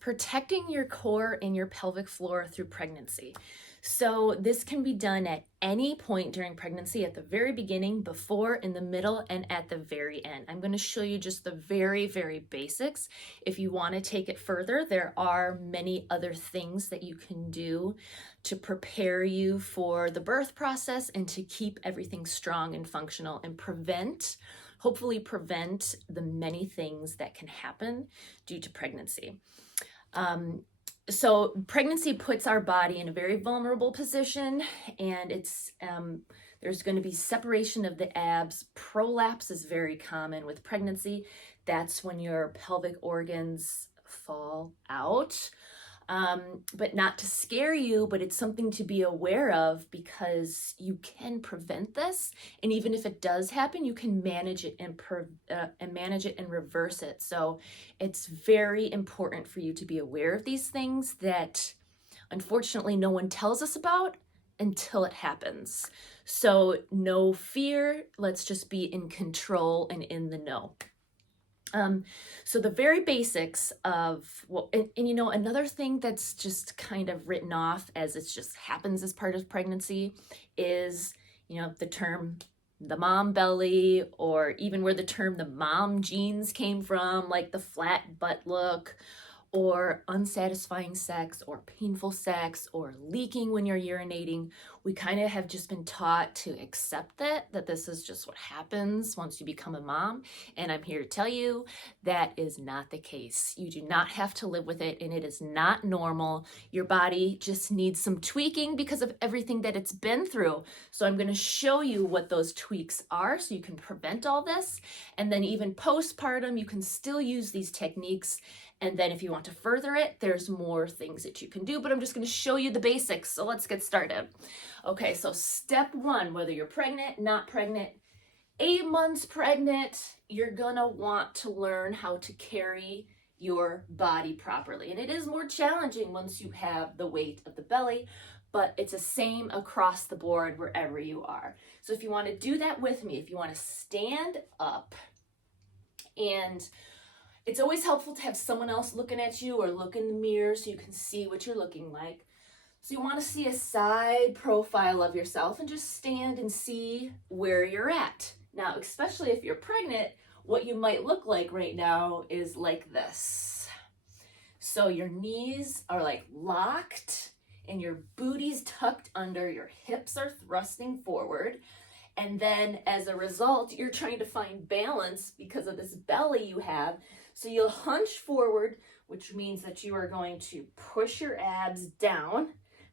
protecting your core and your pelvic floor through pregnancy. So this can be done at any point during pregnancy, at the very beginning, before, in the middle, and at the very end. I'm going to show you just the very, very basics. If you want to take it further, there are many other things that you can do to prepare you for the birth process and to keep everything strong and functional and hopefully prevent the many things that can happen due to pregnancy. So pregnancy puts our body in a very vulnerable position, and there's going to be separation of the abs. Prolapse is very common with pregnancy. That's when your pelvic organs fall out. But not to scare you, but it's something to be aware of because you can prevent this. And even if it does happen, you can manage it and reverse it. So it's very important for you to be aware of these things that unfortunately no one tells us about until it happens. So no fear, let's just be in control and in the know. So the very basics of, another thing that's just kind of written off as it just happens as part of pregnancy is, the term the mom belly, or even where the term the mom jeans came from, like the flat butt look, or unsatisfying sex, or painful sex, or leaking when you're urinating. We kind of have just been taught to accept that this is just what happens once you become a mom. And I'm here to tell you that is not the case. You do not have to live with it, and it is not normal. Your body just needs some tweaking because of everything that it's been through. So I'm going to show you what those tweaks are so you can prevent all this. And then even postpartum, you can still use these techniques. And then if you want to further it, there's more things that you can do, but I'm just going to show you the basics. So let's get started. Okay, so step one, whether you're pregnant, not pregnant, 8 months pregnant, you're going to want to learn how to carry your body properly. And it is more challenging once you have the weight of the belly, but it's the same across the board wherever you are. So if you want to do that with me, if you want to stand up, and it's always helpful to have someone else looking at you or look in the mirror so you can see what you're looking like. So you want to see a side profile of yourself and just stand and see where you're at. Now, especially if you're pregnant, what you might look like right now is like this. So your knees are like locked and your booty's tucked under, your hips are thrusting forward. And then as a result, you're trying to find balance because of this belly you have. So you'll hunch forward, which means that you are going to push your abs down,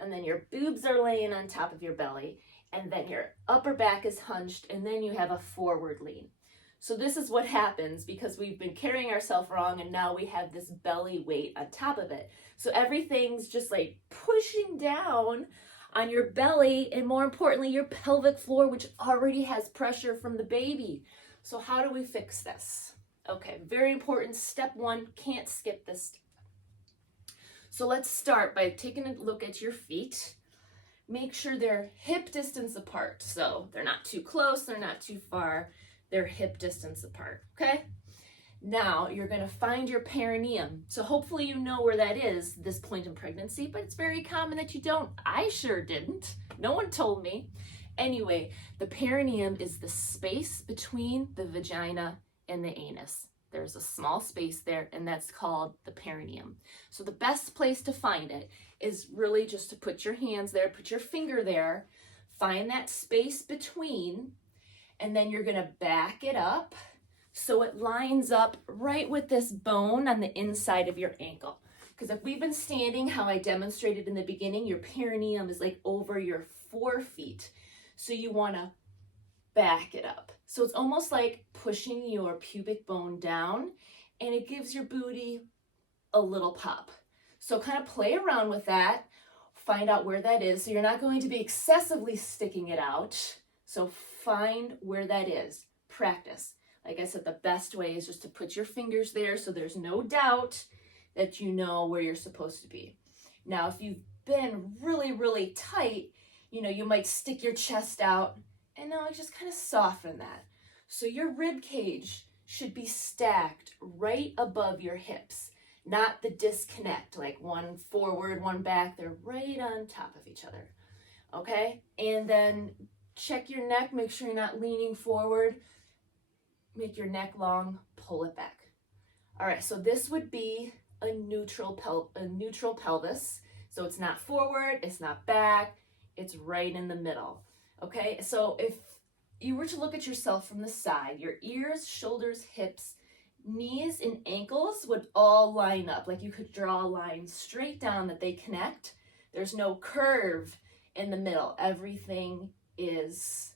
and then your boobs are laying on top of your belly, and then your upper back is hunched, and then you have a forward lean. So this is what happens because we've been carrying ourselves wrong, and now we have this belly weight on top of it. So everything's just like pushing down on your belly, and more importantly, your pelvic floor, which already has pressure from the baby. So how do we fix this? Okay, very important. Step one, can't skip this step. So let's start by taking a look at your feet. Make sure they're hip distance apart. So they're not too close, they're not too far, they're hip distance apart, okay? Now you're gonna find your perineum. So hopefully you know where that is this point in pregnancy, but it's very common that you don't. I sure didn't. No one told me. Anyway, the perineum is the space between the vagina and the anus. There's a small space there, and that's called the perineum. So the best place to find it is really just to put your hands there, put your finger there, find that space between, and then you're gonna back it up so it lines up right with this bone on the inside of your ankle. Because if we've been standing how I demonstrated in the beginning, your perineum is like over your forefeet. So you wanna back it up. So it's almost like pushing your pubic bone down, and it gives your booty a little pop. So kind of play around with that, find out where that is. So you're not going to be excessively sticking it out. So find where that is, practice. Like I said, the best way is just to put your fingers there so there's no doubt that you know where you're supposed to be. Now, if you've been really, really tight, you might stick your chest out, and now I just kind of soften that. So your rib cage should be stacked right above your hips. not the disconnect, like one forward, one back. They're right on top of each other, okay? And then check your neck, make sure you're not leaning forward. Make your neck long, pull it back. All right, so this would be a neutral pelvis. So it's not forward, it's not back, it's right in the middle. Okay, so if you were to look at yourself from the side, your ears, shoulders, hips, knees, and ankles would all line up. Like you could draw a line straight down that they connect. There's no curve in the middle. Everything is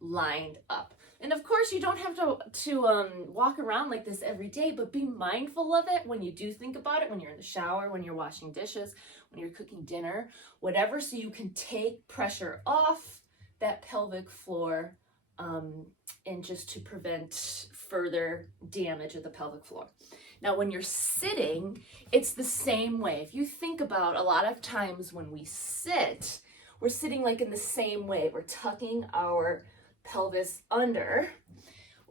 lined up. And of course, you don't have to walk around like this every day, but be mindful of it when you do think about it, when you're in the shower, when you're washing dishes, when you're cooking dinner, whatever, so you can take pressure off that pelvic floor and just to prevent further damage of the pelvic floor. Now, when you're sitting, it's the same way. If you think about a lot of times when we sit, we're sitting like in the same way. We're tucking our pelvis under,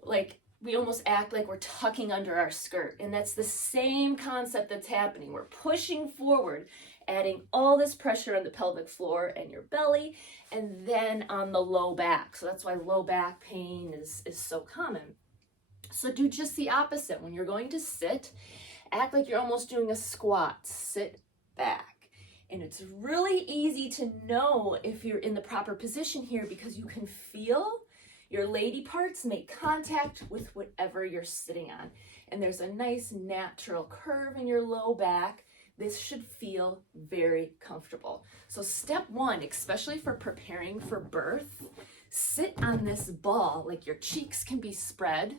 like we almost act like we're tucking under our skirt. And that's the same concept that's happening. We're pushing forward, adding all this pressure on the pelvic floor and your belly, and then on the low back. So that's why low back pain is so common. So do just the opposite. When you're going to sit, act like you're almost doing a squat. Sit back. And it's really easy to know if you're in the proper position here because you can feel your lady parts make contact with whatever you're sitting on. And there's a nice natural curve in your low back. This should feel very comfortable. So step one, especially for preparing for birth, sit on this ball, like your cheeks can be spread,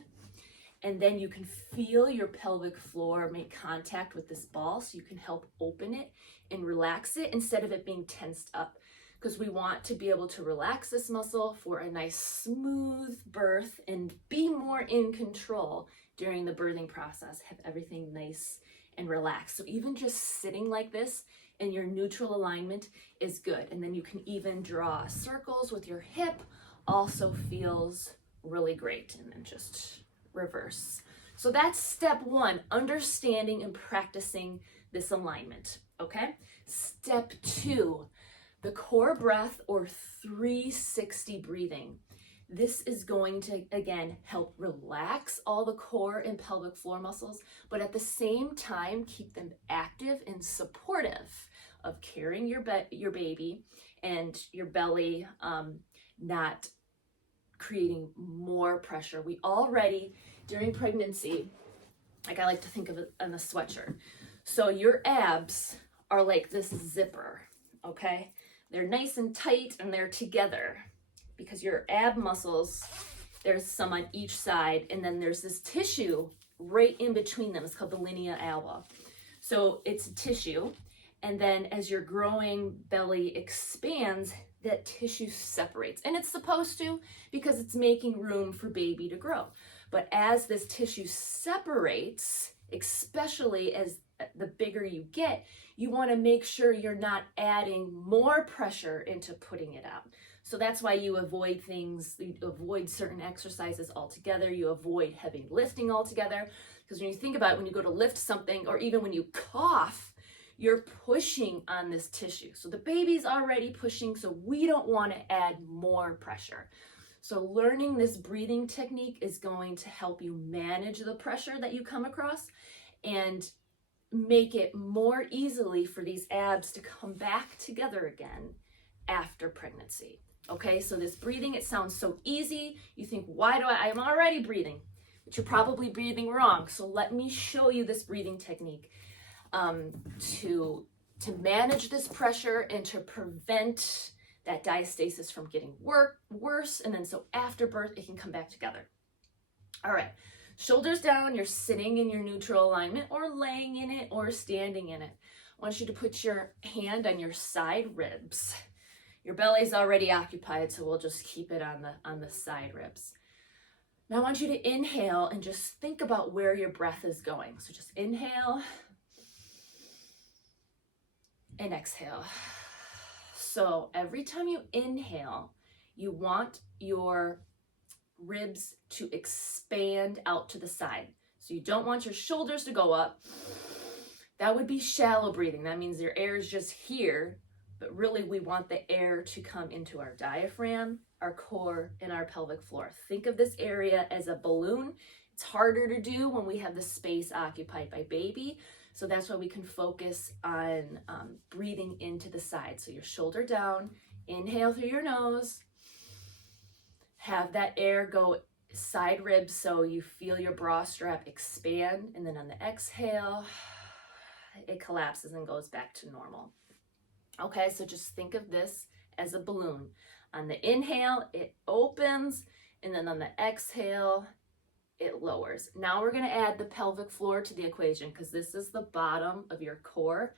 and then you can feel your pelvic floor make contact with this ball so you can help open it and relax it instead of it being tensed up, because we want to be able to relax this muscle for a nice smooth birth and be more in control during the birthing process, have everything nice and relaxed. So even just sitting like this in your neutral alignment is good. And then you can even draw circles with your hip, also feels really great. And then just reverse. So that's step one, understanding and practicing this alignment, okay? Step two, the core breath or 360 breathing. This is going to, again, help relax all the core and pelvic floor muscles, but at the same time, keep them active and supportive of carrying your baby and your belly, not creating more pressure. We already, during pregnancy, like I like to think of it on a sweatshirt. So your abs are like this zipper, okay? They're nice and tight and they're together because your ab muscles, there's some on each side, and then there's this tissue right in between them. It's called the linea alba. So it's a tissue, and then as your growing belly expands, that tissue separates. And it's supposed to, because it's making room for baby to grow. But as this tissue separates, especially as the bigger you get, you want to make sure you're not adding more pressure into putting it out. So that's why you avoid things, you avoid certain exercises altogether, you avoid heavy lifting altogether. Because when you think about it, when you go to lift something, or even when you cough, you're pushing on this tissue. So the baby's already pushing, so we don't want to add more pressure. So learning this breathing technique is going to help you manage the pressure that you come across and make it more easily for these abs to come back together again after pregnancy. Okay, so this breathing, it sounds so easy. You think, why do I'm already breathing, but you're probably breathing wrong. So let me show you this breathing technique to manage this pressure and to prevent that diastasis from getting worse. And then so after birth, it can come back together. All right, shoulders down, you're sitting in your neutral alignment or laying in it or standing in it. I want you to put your hand on your side ribs. Your belly's already occupied, so we'll just keep it on the side ribs. Now I want you to inhale and just think about where your breath is going. So just inhale and exhale. So every time you inhale, you want your ribs to expand out to the side. So you don't want your shoulders to go up. That would be shallow breathing. That means your air is just here, but really we want the air to come into our diaphragm, our core, and our pelvic floor. Think of this area as a balloon. It's harder to do when we have the space occupied by baby. So that's why we can focus on breathing into the side. So your shoulder down, inhale through your nose, have that air go side ribs so you feel your bra strap expand, and then on the exhale, it collapses and goes back to normal. Okay, so just think of this as a balloon. On the inhale, it opens, and then on the exhale, it lowers. Now we're gonna add the pelvic floor to the equation because this is the bottom of your core.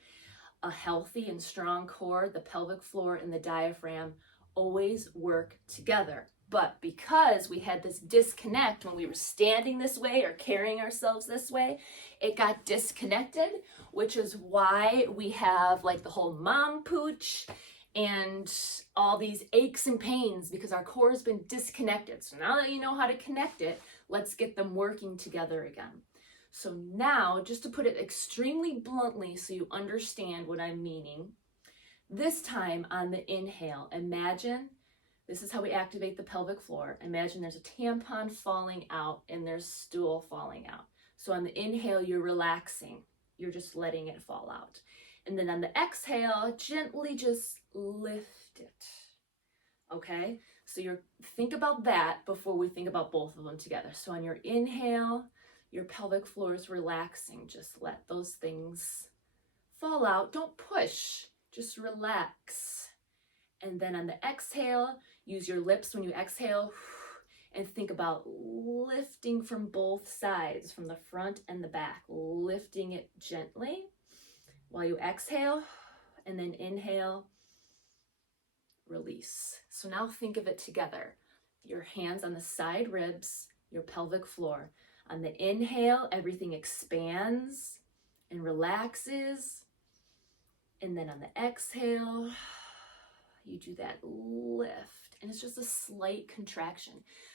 A healthy and strong core, the pelvic floor and the diaphragm always work together. But because we had this disconnect when we were standing this way or carrying ourselves this way, it got disconnected, which is why we have like the whole mom pooch and all these aches and pains because our core has been disconnected. So now that you know how to connect it, let's get them working together again. So now, just to put it extremely bluntly so you understand what I'm meaning, this time on the inhale, imagine, this is how we activate the pelvic floor. Imagine there's a tampon falling out and there's stool falling out. So on the inhale, you're relaxing. You're just letting it fall out. And then on the exhale, gently just lift it. Okay? So think about that before we think about both of them together. So on your inhale, your pelvic floor is relaxing. Just let those things fall out. Don't push, just relax. And then on the exhale, use your lips when you exhale and think about lifting from both sides, from the front and the back, lifting it gently while you exhale, and then inhale, release. So now think of it together. Your hands on the side ribs, your pelvic floor. On the inhale, everything expands and relaxes. And then on the exhale, you do that lift, and it's just a slight contraction.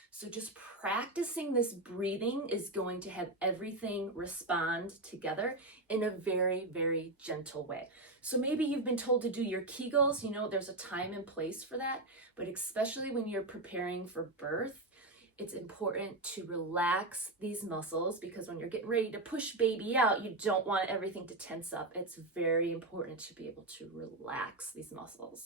So just practicing this breathing is going to have everything respond together in a very, very gentle way. So maybe you've been told to do your Kegels, there's a time and place for that, but especially when you're preparing for birth, it's important to relax these muscles because when you're getting ready to push baby out, you don't want everything to tense up. It's very important to be able to relax these muscles.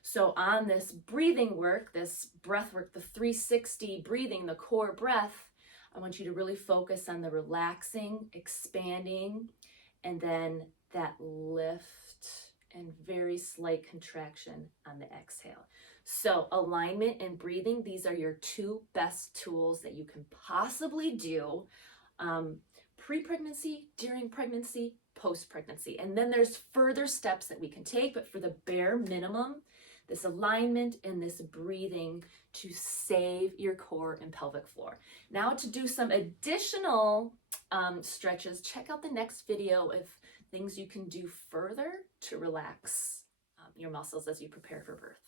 So on this breathing work, this breath work, the 360 breathing, the core breath, I want you to really focus on the relaxing, expanding, and then that lift and very slight contraction on the exhale. So alignment and breathing, these are your two best tools that you can possibly do pre-pregnancy, during pregnancy, post-pregnancy. And then there's further steps that we can take, but for the bare minimum, this alignment and this breathing to save your core and pelvic floor. Now to do some additional stretches, check out the next video of things you can do further to relax your muscles as you prepare for birth.